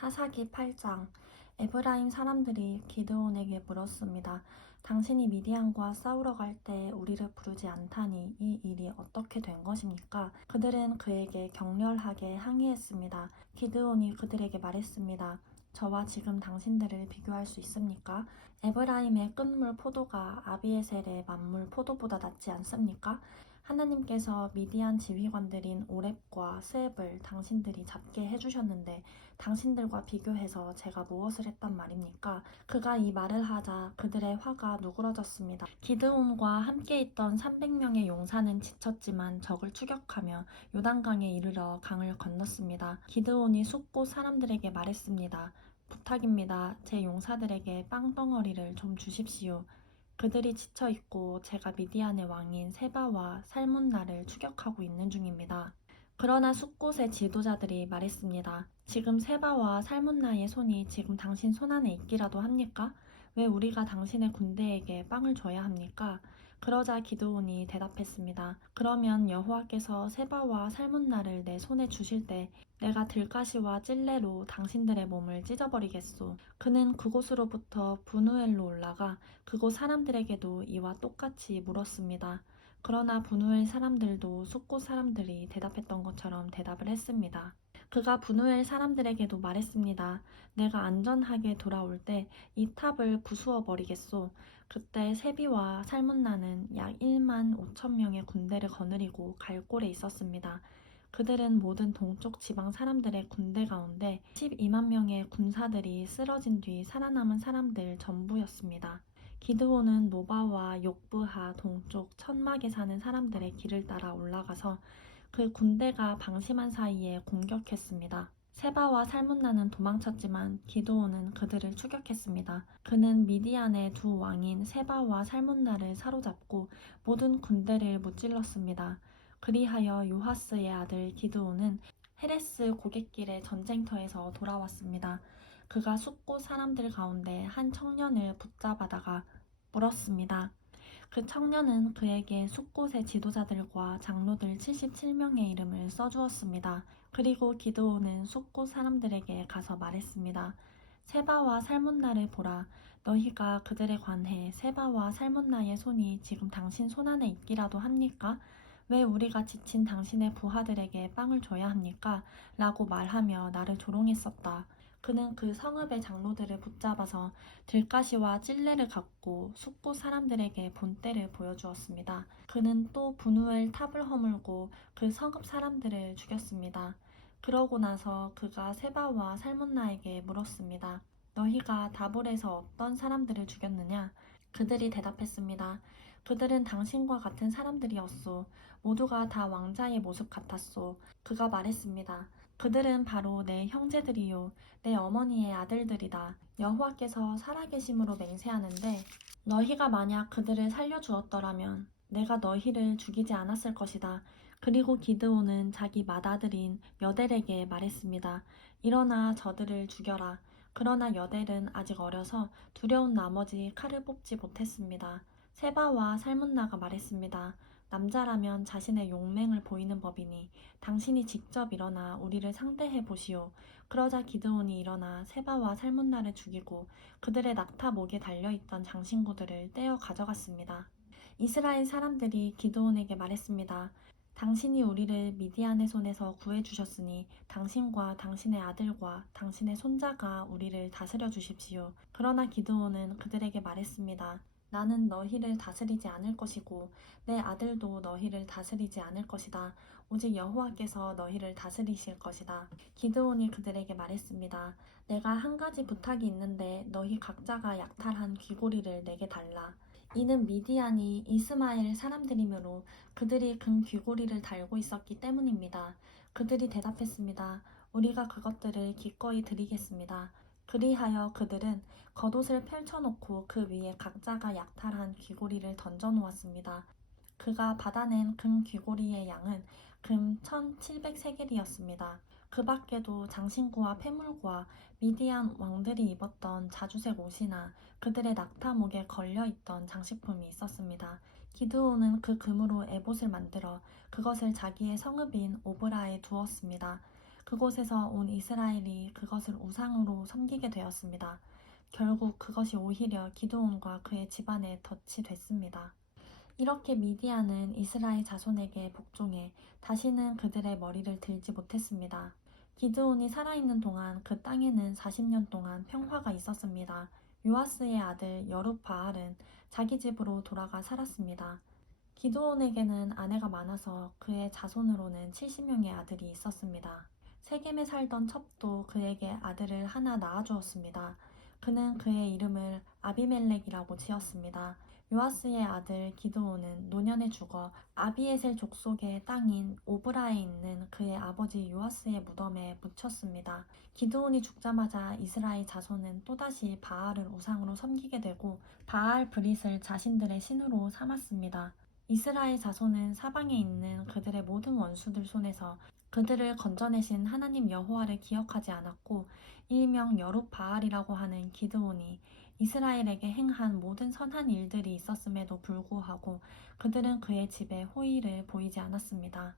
사사기 8장. 에브라임 사람들이 기드온에게 물었습니다. 당신이 미디안과 싸우러 갈 때 우리를 부르지 않다니 이 일이 어떻게 된 것입니까? 그들은 그에게 격렬하게 항의했습니다. 기드온이 그들에게 말했습니다. 저와 지금 당신들을 비교할 수 있습니까? 에브라임의 끝물 포도가 아비에셀의 만물 포도보다 낫지 않습니까? 하나님께서 미디안 지휘관들인 오렙과 스앱을 당신들이 잡게 해주셨는데 당신들과 비교해서 제가 무엇을 했단 말입니까? 그가 이 말을 하자 그들의 화가 누그러졌습니다. 기드온과 함께 있던 300명의 용사는 지쳤지만 적을 추격하며 요단강에 이르러 강을 건넜습니다. 기드온이 숫곳 사람들에게 말했습니다. 부탁입니다. 제 용사들에게 빵덩어리를 좀 주십시오. 그들이 지쳐있고 제가 미디안의 왕인 세바와 살문나를 추격하고 있는 중입니다. 그러나 숫곳의 지도자들이 말했습니다. 지금 세바와 살문나의 손이 지금 당신 손안에 있기라도 합니까? 왜 우리가 당신의 군대에게 빵을 줘야 합니까? 그러자 기드온이 대답했습니다. 그러면 여호와께서 세바와 살문나를 내 손에 주실 때 내가 들가시와 찔레로 당신들의 몸을 찢어버리겠소. 그는 그곳으로부터 분우엘로 올라가 그곳 사람들에게도 이와 똑같이 물었습니다. 그러나 분우엘 사람들도 숫곳 사람들이 대답했던 것처럼 대답을 했습니다. 그가 분우엘 사람들에게도 말했습니다. 내가 안전하게 돌아올 때 이 탑을 부수어 버리겠소. 그때 세비와 살문나는 약 1만 5천 명의 군대를 거느리고 갈골에 있었습니다. 그들은 모든 동쪽 지방 사람들의 군대 가운데 12만 명의 군사들이 쓰러진 뒤 살아남은 사람들 전부였습니다. 기드온은 노바와 욕브하 동쪽 천막에 사는 사람들의 길을 따라 올라가서 그 군대가 방심한 사이에 공격했습니다. 세바와 살문나는 도망쳤지만 기드온은 그들을 추격했습니다. 그는 미디안의 두 왕인 세바와 살문나를 사로잡고 모든 군대를 무찔렀습니다. 그리하여 요하스의 아들 기드온은 헤레스 고갯길의 전쟁터에서 돌아왔습니다. 그가 숫곳 사람들 가운데 한 청년을 붙잡아다가 물었습니다. 그 청년은 그에게 숫곳의 지도자들과 장로들 77명의 이름을 써주었습니다. 그리고 기드온은 숫곳 사람들에게 가서 말했습니다. 세바와 살문나를 보라. 너희가 그들에 관해 세바와 살문나의 손이 지금 당신 손안에 있기라도 합니까? 왜 우리가 지친 당신의 부하들에게 빵을 줘야 합니까? 라고 말하며 나를 조롱했었다. 그는 그 성읍의 장로들을 붙잡아서 들가시와 찔레를 갖고 숫곳 사람들에게 본때를 보여주었습니다. 그는 또 분우엘 탑을 허물고 그 성읍 사람들을 죽였습니다. 그러고 나서 그가 세바와 살문나에게 물었습니다. 너희가 다볼에서 어떤 사람들을 죽였느냐? 그들이 대답했습니다. 그들은 당신과 같은 사람들이었소. 모두가 다 왕자의 모습 같았소. 그가 말했습니다. 그들은 바로 내 형제들이요. 내 어머니의 아들들이다. 여호와께서 살아계심으로 맹세하는데 너희가 만약 그들을 살려주었더라면 내가 너희를 죽이지 않았을 것이다. 그리고 기드온은 자기 맏아들인 여델에게 말했습니다. 일어나 저들을 죽여라. 그러나 여델은 아직 어려서 두려운 나머지 칼을 뽑지 못했습니다. 세바와 살문나가 말했습니다. 남자라면 자신의 용맹을 보이는 법이니 당신이 직접 일어나 우리를 상대해 보시오. 그러자 기드온이 일어나 세바와 살문나를 죽이고 그들의 낙타 목에 달려있던 장신구들을 떼어 가져갔습니다. 이스라엘 사람들이 기드온에게 말했습니다. 당신이 우리를 미디안의 손에서 구해주셨으니 당신과 당신의 아들과 당신의 손자가 우리를 다스려 주십시오. 그러나 기드온은 그들에게 말했습니다. 나는 너희를 다스리지 않을 것이고 내 아들도 너희를 다스리지 않을 것이다. 오직 여호와께서 너희를 다스리실 것이다. 기드온이 그들에게 말했습니다. 내가 한 가지 부탁이 있는데 너희 각자가 약탈한 귀고리를 내게 달라. 이는 미디안이 이스마엘 사람들이므로 그들이 금 귀고리를 달고 있었기 때문입니다. 그들이 대답했습니다. 우리가 그것들을 기꺼이 드리겠습니다. 그리하여 그들은 겉옷을 펼쳐놓고 그 위에 각자가 약탈한 귀고리를 던져놓았습니다. 그가 받아낸 금 귀고리의 양은 금 1700세겔이었습니다. 그 밖에도 장신구와 패물과 미디안 왕들이 입었던 자주색 옷이나 그들의 낙타목에 걸려있던 장식품이 있었습니다. 기드온은 그 금으로 에봇을 만들어 그것을 자기의 성읍인 오브라에 두었습니다. 그곳에서 온 이스라엘이 그것을 우상으로 섬기게 되었습니다. 결국 그것이 오히려 기드온과 그의 집안에 덫이 됐습니다. 이렇게 미디안은 이스라엘 자손에게 복종해 다시는 그들의 머리를 들지 못했습니다. 기드온이 살아있는 동안 그 땅에는 40년 동안 평화가 있었습니다. 요아스의 아들 여룹바알은 자기 집으로 돌아가 살았습니다. 기드온에게는 아내가 많아서 그의 자손으로는 70명의 아들이 있었습니다. 세겜에 살던 첩도 그에게 아들을 하나 낳아주었습니다. 그는 그의 이름을 아비멜렉이라고 지었습니다. 요아스의 아들 기드온은 노년에 죽어 아비에셀 족속의 땅인 오브라에 있는 그의 아버지 요아스의 무덤에 묻혔습니다. 기드온이 죽자마자 이스라엘 자손은 또다시 바알을 우상으로 섬기게 되고 바알 브릿을 자신들의 신으로 삼았습니다. 이스라엘 자손은 사방에 있는 그들의 모든 원수들 손에서 그들을 건져내신 하나님 여호와를 기억하지 않았고 일명 여룹바알이라고 하는 기드온이 이스라엘에게 행한 모든 선한 일들이 있었음에도 불구하고 그들은 그의 집에 호의를 보이지 않았습니다.